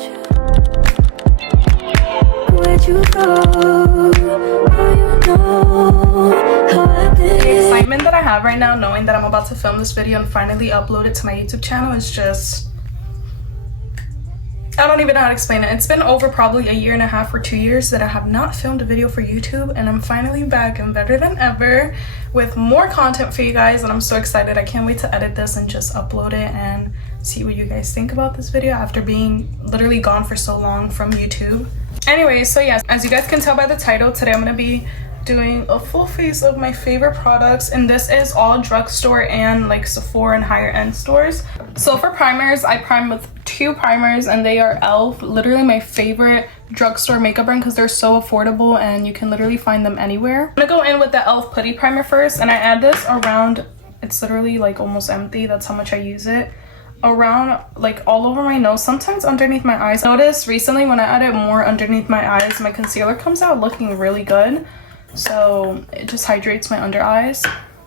The excitement that I have right now knowing that I'm about to film this video and finally upload it to my YouTube channel is just, I don't even know how to explain it. It's been over probably a year and a half or 2 years that I have not filmed a video for YouTube, and I'm finally back and better than ever with more content for you guys, and I'm so excited. I can't wait to edit this and just upload it and see what you guys think about this video after being literally gone for so long from YouTube. Anyway, so yes, as you guys can tell by the title, today I'm going to be doing a full face of my favorite products, and this is all drugstore and like Sephora and higher end stores. So for primers, I prime with 2 primers, and they are e.l.f. literally my favorite drugstore makeup brand because they're so affordable and you can literally find them anywhere. I'm gonna go in with the e.l.f. putty primer first, and I add this around, it's literally like almost empty, that's how much I use it, around like all over my nose, sometimes underneath my eyes. Notice recently when I added more underneath my eyes, my concealer comes out looking really good. So it just hydrates my under eyes.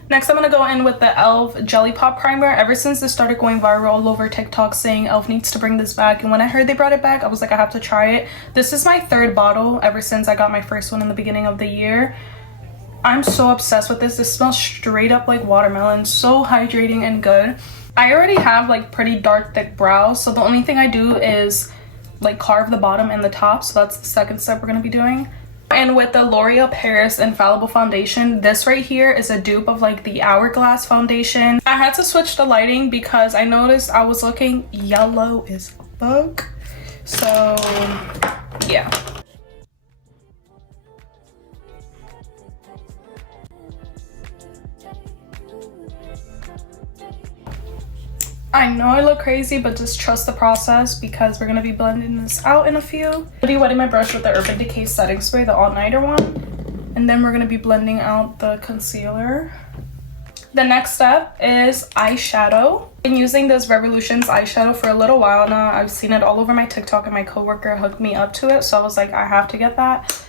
Next, I'm going to go in with the e.l.f. Jelly Pop Primer. Ever since this started going viral all over TikTok saying e.l.f. needs to bring this back, and when I heard they brought it back, I was like, I have to try it. This is my 3rd bottle ever since I got my first one in the beginning of the year. I'm so obsessed with this. This smells straight up like watermelon. So hydrating and good. I already have like pretty dark thick brows, so the only thing I do is like carve the bottom and the top. So that's the 2nd step we're going to be doing. And with the L'Oreal Paris Infallible Foundation, this right here is a dupe of like the Hourglass foundation. I had to switch the lighting because I noticed I was looking yellow as fuck. So yeah. I know I look crazy, but just trust the process because we're going to be blending this out in a few. I'm going to be wetting my brush with the Urban Decay setting spray, the all-nighter one. And then we're going to be blending out the concealer. The next step is eyeshadow. I've been using this Revolutions eyeshadow for a little while now. I've seen it all over my TikTok and my coworker hooked me up to it. So I was like, I have to get that.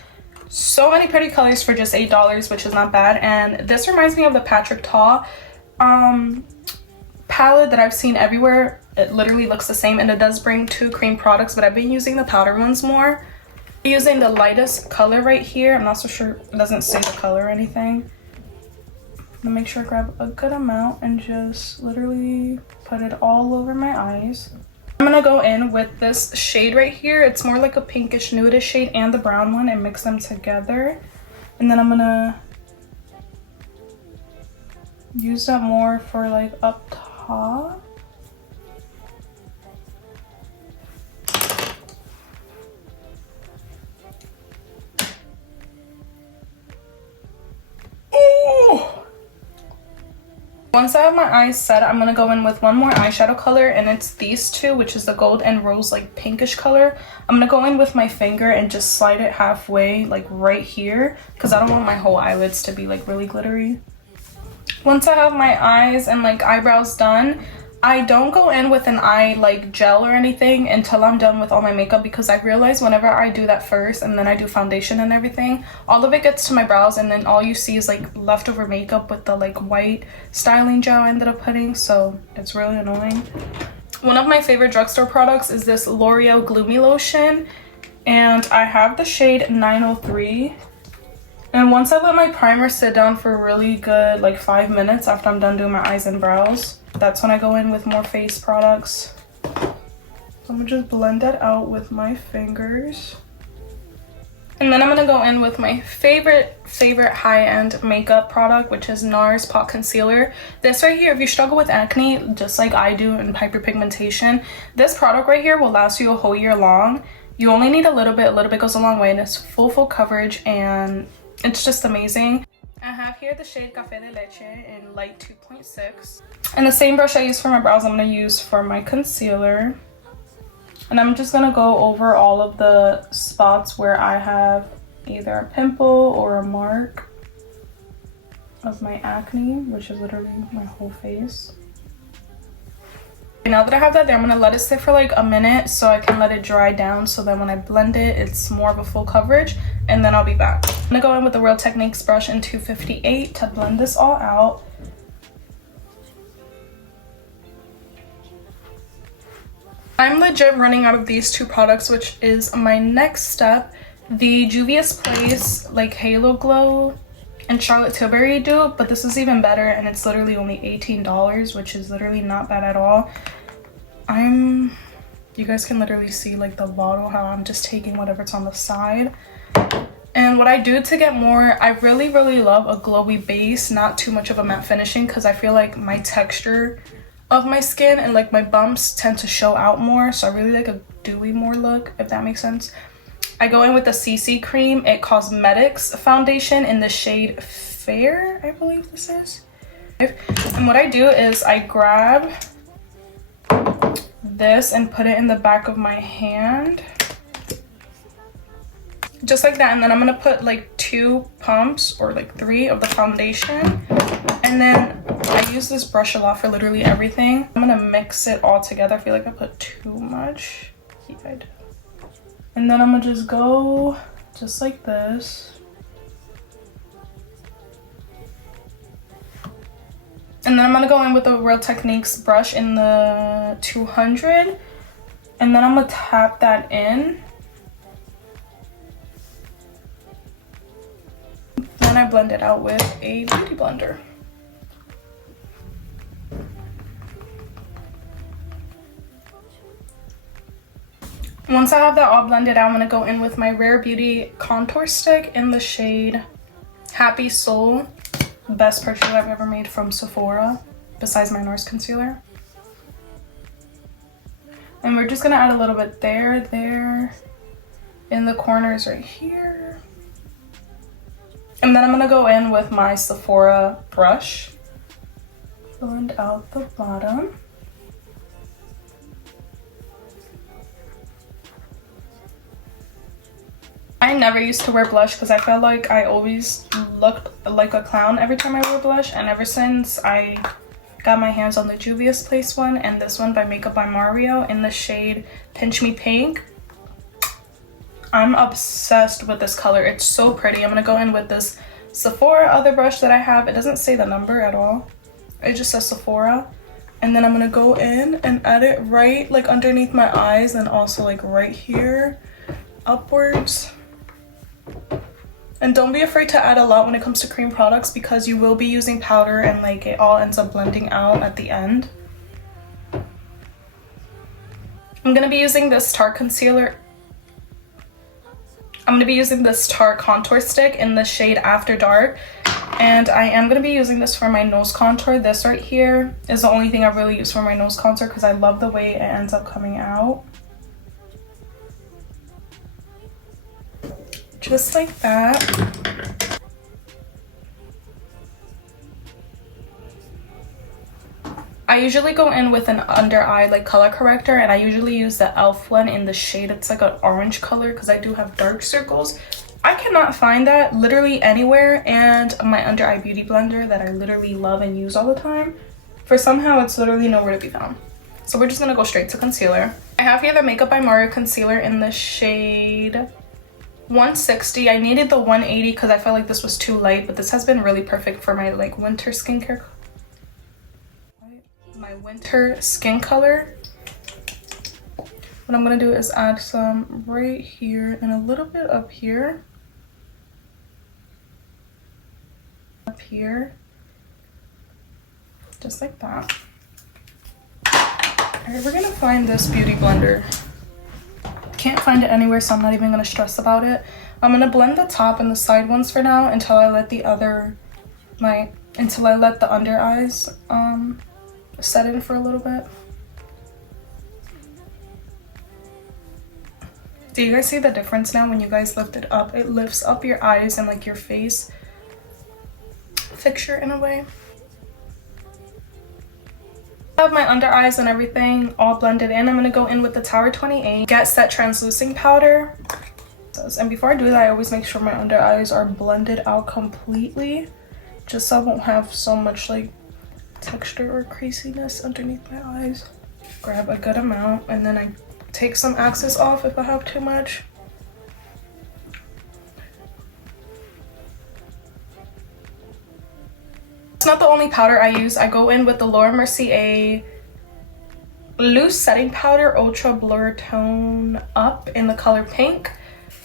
So many pretty colors for just $8, which is not bad. And this reminds me of the Patrick Ta palette that I've seen everywhere. It literally looks the same, and it does bring 2 cream products, but I've been using the powder ones more. I'm using the lightest color right here. I'm not so sure, it doesn't say the color or anything. I'm gonna make sure I grab a good amount and just literally put it all over my eyes. I'm gonna go in with this shade right here. It's more like a pinkish nudish shade and the brown one, and mix them together. And then I'm gonna use that more for like up top. Once I have my eyes set, I'm gonna go in with one more eyeshadow color, and it's these 2, which is the gold and rose like pinkish color. I'm gonna go in with my finger and just slide it halfway, like right here, because I don't want my whole eyelids to be like really glittery. Once I have my eyes and like eyebrows done, I don't go in with an eye like gel or anything until I'm done with all my makeup, because I realize whenever I do that first and then I do foundation and everything, all of it gets to my brows, and then all you see is like leftover makeup with the like white styling gel I ended up putting, so it's really annoying. One of my favorite drugstore products is this L'Oreal Gloomy Lotion, and I have the shade 903. And once I let my primer sit down for a really good like 5 minutes after I'm done doing my eyes and brows, that's when I go in with more face products. So I'm gonna just blend that out with my fingers. And then I'm gonna go in with my favorite high-end makeup product, which is NARS Pot Concealer. This right here, if you struggle with acne, just like I do, and hyperpigmentation, this product right here will last you a whole year long. You only need a little bit goes a long way, and it's full coverage, and it's just amazing. I have here the shade Café de Leche in light 2.6. And the same brush I use for my brows, I'm going to use for my concealer. And I'm just going to go over all of the spots where I have either a pimple or a mark of my acne, which is literally my whole face. Now that I have that there, I'm gonna let it sit for like a minute so I can let it dry down, so then when I blend it, it's more of a full coverage, and then I'll be back. I'm gonna go in with the Real Techniques brush in 258 to blend this all out. I'm legit running out of these two products, which is my next step. The Juvia's Place like Halo Glow and Charlotte Tilbury dupe, but this is even better and it's literally only $18, which is literally not bad at all. You guys can literally see like the bottle, how I'm just taking whatever's on the side. And what I do to get more, I really love a glowy base, not too much of a matte finishing, because I feel like my texture of my skin and like my bumps tend to show out more, so I really like a dewy more look, if that makes sense. I go in with the CC Cream It Cosmetics foundation in the shade Fair, I believe this is. And what I do is I grab this and put it in the back of my hand, just like that. And then I'm gonna put like 2 pumps or like 3 of the foundation, and then I use this brush a lot for literally everything. I'm gonna mix it all together. I feel like I put too much. Yeah, I did. And then I'm gonna just go just like this. And then I'm gonna go in with the Real Techniques brush in the 200, and then I'm gonna tap that in. Then I blend it out with a beauty blender. Once I have that all blended out, I'm gonna go in with my Rare Beauty contour stick in the shade Happy Soul. Best purchase I've ever made from Sephora, besides my NARS concealer. And we're just gonna add a little bit there, in the corners right here. And then I'm gonna go in with my Sephora brush, blend out the bottom. I never used to wear blush because I felt like I always looked like a clown every time I wore blush, and ever since I got my hands on the Juvia's Place one and this one by Makeuo by Mario in the shade Pinch Me Pink, I'm obsessed with this color. It's so pretty. I'm gonna go in with this Sephora other brush that I have. It doesn't say the number at all. It just says Sephora. And then I'm gonna go in and add it right like underneath my eyes, and also like right here upwards. And don't be afraid to add a lot when it comes to cream products, because you will be using powder and like it all ends up blending out at the end. I'm gonna be using this Tarte concealer. I'm gonna be using this Tarte contour stick in the shade After Dark, and I am gonna be using this for my nose contour. This right here is the only thing I really use for my nose contour because I love the way it ends up coming out. Just like that. I usually go in with an under eye like color corrector, and I usually use the e.l.f. one in the shade, it's like an orange color, because I do have dark circles. I cannot find that literally anywhere, and my under eye beauty blender that I literally love and use all the time, for somehow it's literally nowhere to be found. So we're just gonna go straight to concealer. I have here the Makeuo by Mario concealer in the shade 160. I needed the 180 because I felt like this was too light, but this has been really perfect for my like winter skincare, my winter skin color. What I'm gonna do is add some right here and a little bit up here, just like that. All right, we're gonna find this beauty blender. Can't find it anywhere, so I'm not even gonna stress about it. I'm gonna blend the top and the side ones for now until I let the under eyes set in for a little bit. Do you guys see the difference now when you guys lift it up? It lifts up your eyes and like your face picture in a way. I have my under eyes and everything all blended in. I'm gonna go in with the Tower 28 Get Set Translucing Powder. And before I do that, I always make sure my under eyes are blended out completely, just so I won't have so much like texture or craziness underneath my eyes. Grab a good amount, and then I take some excess off if I have too much. It's not the only powder I use. I go in with the Laura Mercier loose setting powder, ultra blur tone up in the color pink.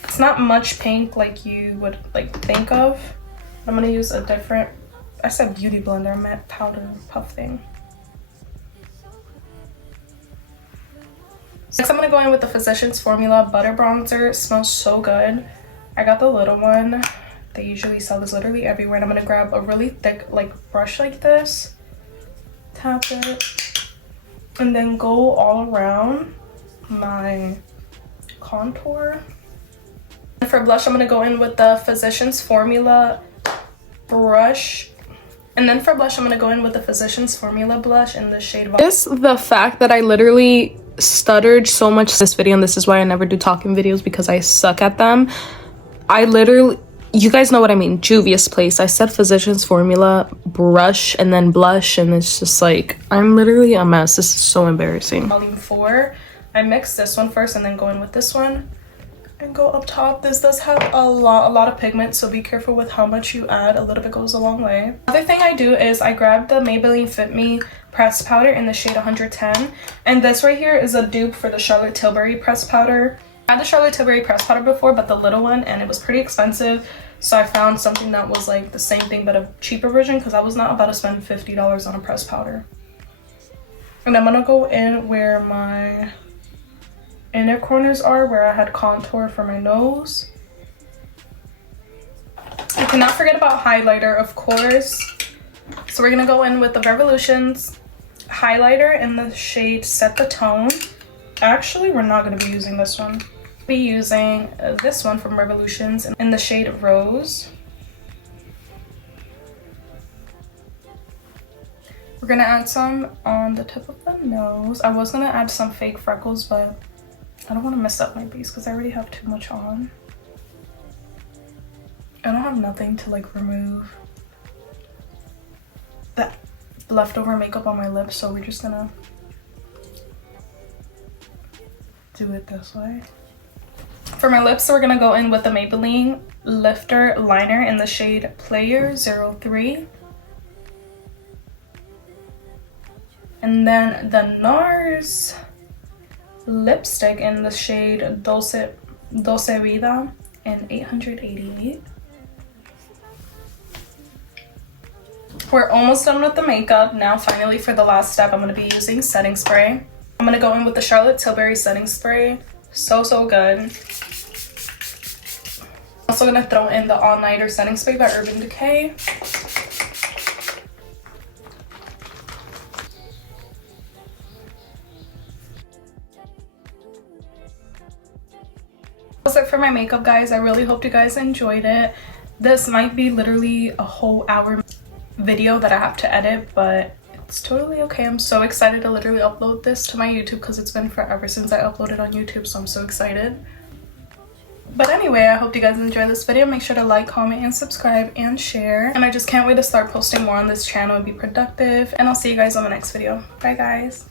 It's not much pink like you would like think of. I'm gonna use a different, I said beauty blender, I meant powder puff thing. Next I'm gonna go in with the Physicians Formula Butter Bronzer. It smells so good. I got the little one. They usually sell this literally everywhere. And I'm gonna grab a really thick like brush like this, tap it, and then go all around my contour. And for blush, I'm gonna go in with the Physicians Formula brush. And then for blush, I'm gonna go in with the Physicians Formula blush in the shade This, the fact that I literally stuttered so much this video, and this is why I never do talking videos, because I suck at them. I literally, you guys know what I mean, Juvia's Place. I said Physicians Formula brush and then blush, and it's just like, I'm literally a mess. This is so embarrassing. Volume 4. I mixed this one first and then go in with this one and go up top. This does have a lot of pigment, so be careful with how much you add. A little bit goes a long way. Other thing I do is I grab the Maybelline Fit Me pressed powder in the shade 110, and this right here is a dupe for the Charlotte Tilbury pressed powder. I had the Charlotte Tilbury pressed powder before, but the little one, and it was pretty expensive, so I found something that was like the same thing but a cheaper version, because I was not about to spend $50 on a pressed powder. And I'm gonna go in where my inner corners are, where I had contour for my nose. I cannot forget about highlighter, of course. So we're gonna go in with the Revolutions highlighter in the shade Set the Tone. Actually, we're not gonna be using this one. We'll be using this one from Revolutions in the shade Rose. We're gonna add some on the tip of the nose. I was gonna add some fake freckles, but I don't want to mess up my base because I already have too much on. I don't have nothing to like remove that leftover makeup on my lips, so we're just gonna do it this way. For my lips, we're gonna go in with the Maybelline Lifter Liner in the shade Player 03. And then the NARS lipstick in the shade Dulce Vida in 888. We're almost done with the makeup. Now finally for the last step, I'm going to be using setting spray. I'm going to go in with the Charlotte Tilbury setting spray. So good. Also going to throw in the All Nighter setting spray by Urban Decay. That was it for my makeup, guys. I really hope you guys enjoyed it. This might be literally a whole hour video that I have to edit, but it's totally okay. I'm so excited to literally upload this to my YouTube because it's been forever since I uploaded on YouTube, so I'm so excited. But anyway, I hope you guys enjoyed this video. Make sure to like, comment, and subscribe, and share. And I just can't wait to start posting more on this channel and be productive. And I'll see you guys on the next video. Bye, guys.